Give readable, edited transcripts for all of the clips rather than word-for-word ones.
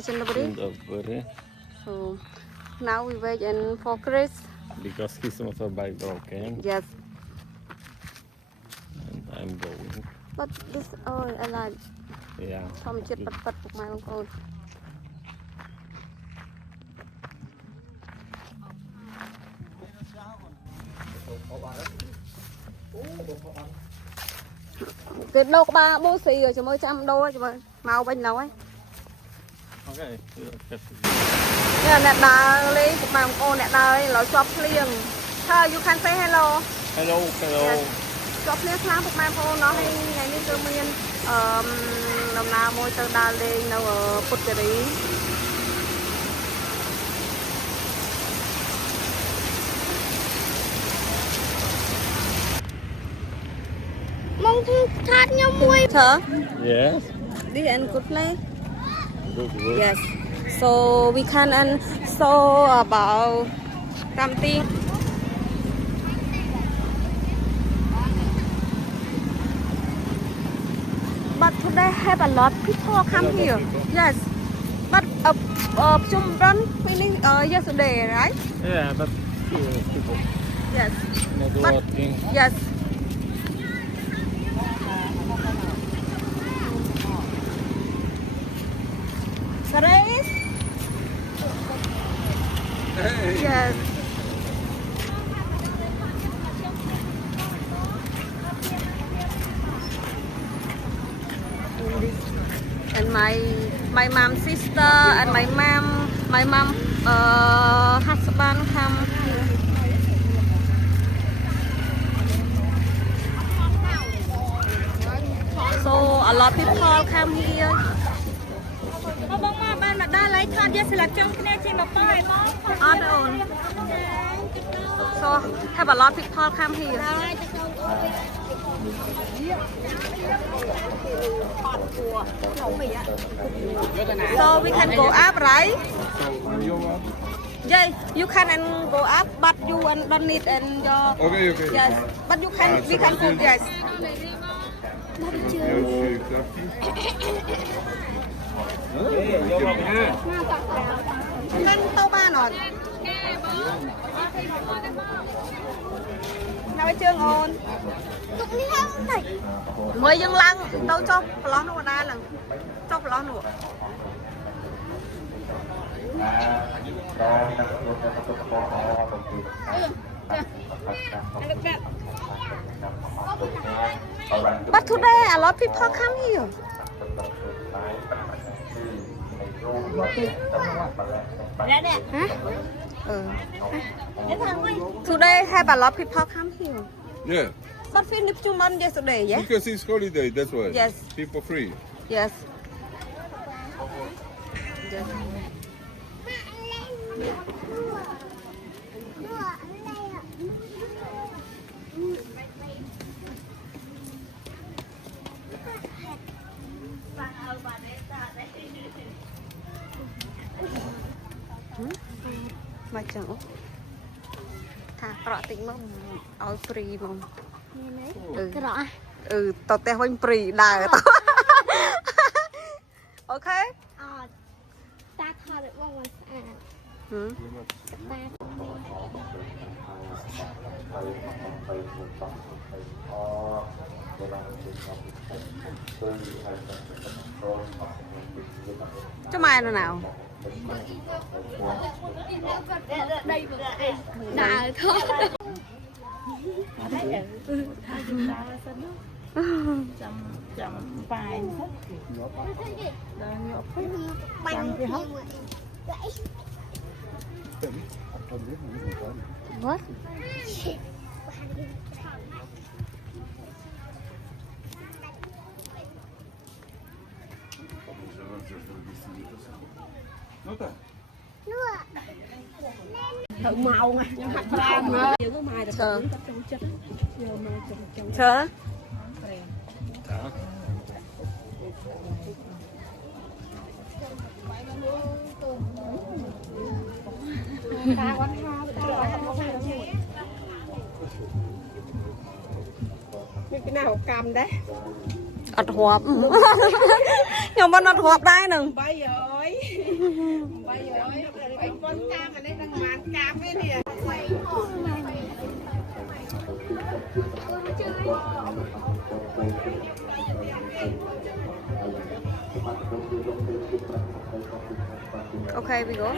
January. So now we wait in for Chris. Because his motorbike broken. Yes. And I'm going. But this I like. Yeah. From chit pat my own. Tuyệt đâu có ba bố xì rồi, chỉ mới trăm đô ấy, chỉ mới màu bên nào ấy. Okay. Nè nè đà đi, cũng mà cô nè đà đi, lối shop liền. Thôi, you can say hello. Hello, hello. Shop liền khá một mà cô nó hay ngày như cơ miên. Đồng nào môi tơ đà lên đâu ở Phút Chà Rí. Mong thắt nhau mùi. Thở? Yes. This is good place. Good, good. Yes. So we can and so about something. But today have a lot of people come here. Yes. But Chumran finished yesterday, right? Yeah, but few people Yes. not working. Yes. Grace? Hey. Yes. And my mom sister and my mom husband come. So a lot of people come here. On their own. So have a lot of people come here. So we can go up, right? Yeah, you can and go up, but you don't need and your. Okay, okay. Yes, but you can. We can go. Yes. Lên tàu ba rồi. Nào bây chưa ôn. Mới dừng lăng, đâu cho lón nó đa lần. Cho lón nữa. But today a lot of people come here. Huh? Today have a lot of people come here. Yeah. But finished 2 months yesterday, yeah? Because it's holiday, that's why. Yes. People free. Yes. Yes. Macam thà trọ tính mà ôi free mà tao te hoành free đài tao ok ta thà được bao nhiêu cho mai rồi nào đây đà thôi chậm bài What? Tự màu mà chờ chờ ta quán ha ta quán មានពីណាហៅកម្មដែរអត់រាប់ខ្ញុំមិនអត់រាប់ដែរនឹង300អីប៉ុនកម្មអានេះនឹងប្រហែលកម្មទេនេះ Okay, we go.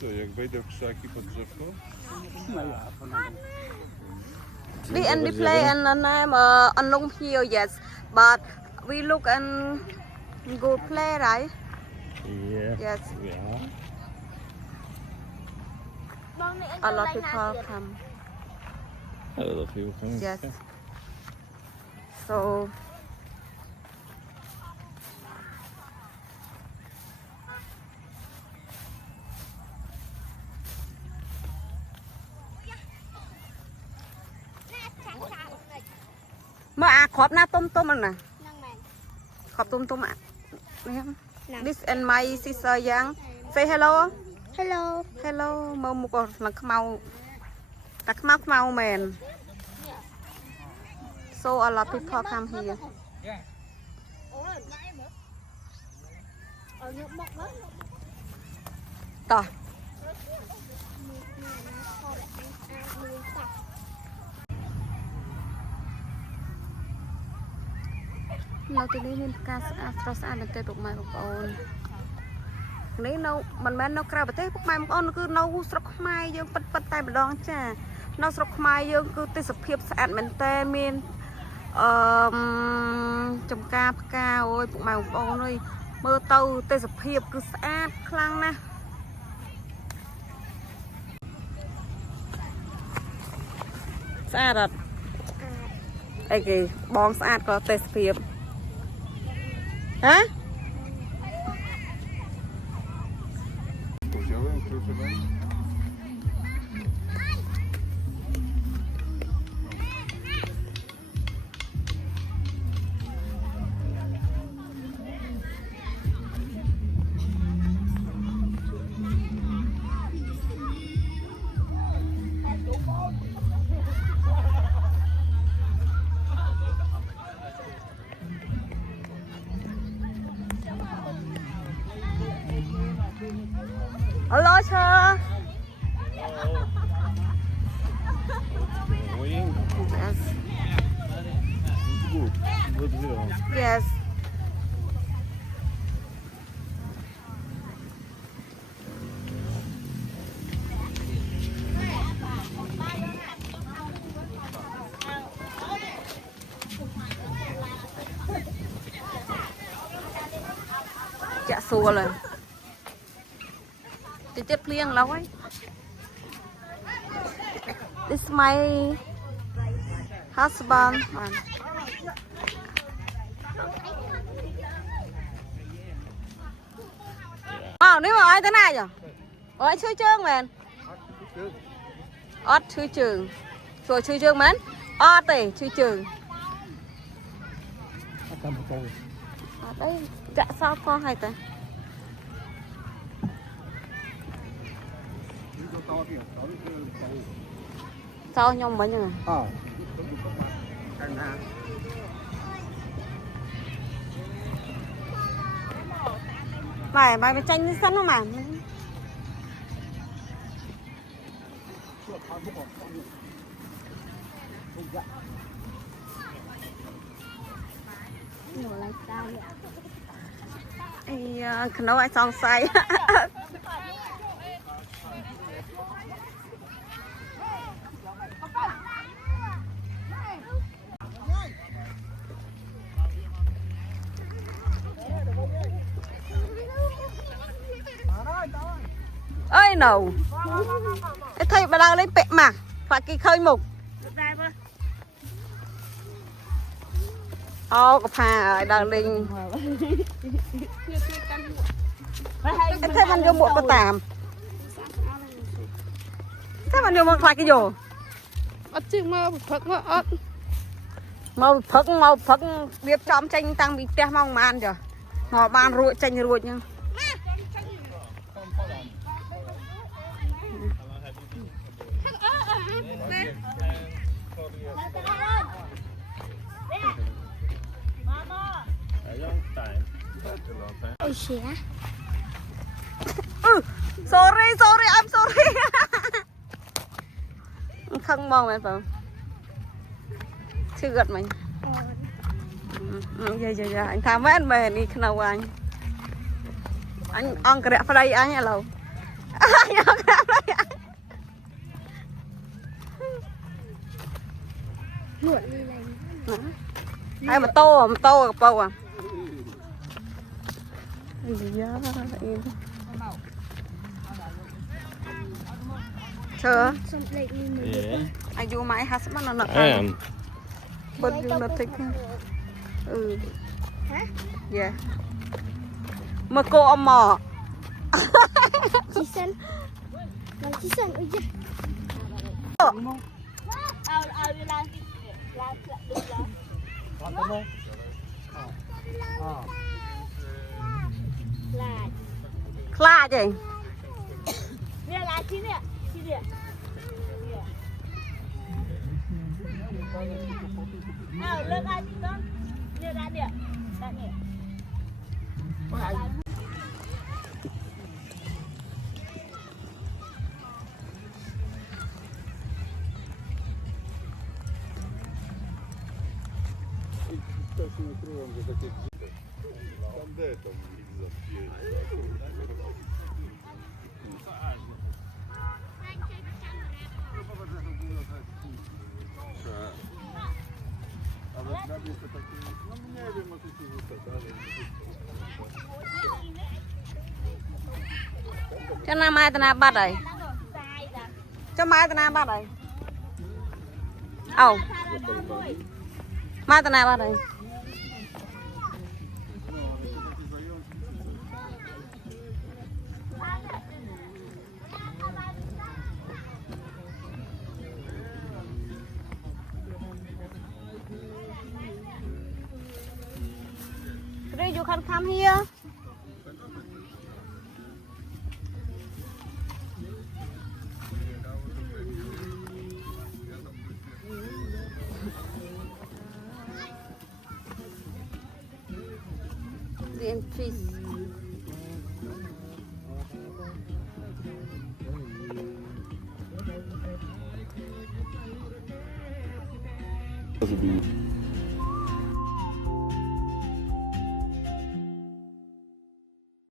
Co, jak wejdę w krzaki pod drzewko? We only play and name on long here, yes, but we look and go play, right? Yeah. Yes. Yeah. A lot of people come. A lot of people coming. Yes. So. Mà khóp na tôm tôm anh nè. Khóp tôm tôm ạ. This and my sister Yang. Say hello. Hello. Hello. Mơ một con là màu. Là màu man. So a lot of people come here. Tỏ. Nó từ đây nên ca ăn được tê tục mai một ôn. Này nấu mình men nấu cà tê tục mai một ôn cứ nấu sọc mai dương bật tay một đòn chả. Nấu sọc mai dương cứ tê sập hiệp sạch mình tê miên trồng ca ôi tục mai một ôn ơi mơ tàu tê sập hiệp cứ sạch khăng nè. Sạch rồi. Đây kì bong sạch có tê sập hiệp. Hả? Poziomem kluczowym? Hello, sir. Going. Yes. Good. Good view. Yes. Dạ xua rồi. Tiếp liên lâu ấy. This is my husband. Nếu mà ai thế này nhỉ? Ôi chơi chương mền. Ót chơi trường. Rồi chơi chương mến. Ót tỉ chơi trường. Đây, dạ sao con hay ta? Sao nhau mấy nhỉ? Mày tranh sẵn không mà? Ê, nấu ai xong say. nào thấy bà đang lên bẹ mà phải cái khơi mục ô có phà đang lên thấy mình vô một cái tạm thế mình vô một cái gì ớt chứ mà phật mà ớt màu phật điệp chóm chanh tăng bị tè mong man rồi họ ban ruột chanh ruột nhưng ôi xé sorry I'm sorry không mong em phải chưa gật mình dạ anh tham mấy anh về đi nào anh ăn cái đẹp đây anh hello anh ăn cái đẹp đây luộc đi này ai mà tô cái bầu à chờ xong lại đi mình Yeah. anh vô máy hát mà nó I am. bật vô nó thích hả yeah mà cô ông mò chị Sơn làm chị Sơn ơi chứ là kla gì nè là chị nè lên ai chị con nè ra nè Tak się ukrywam, że takie bandetą ich zapięć. Ale dla mnie to takie, no nie wiem, o co się rzuca dalej. cho nam ai ta bắt đây cho mai ta bắt đây ồ mai ta bắt đây Đây you can come here. The entries. Żeby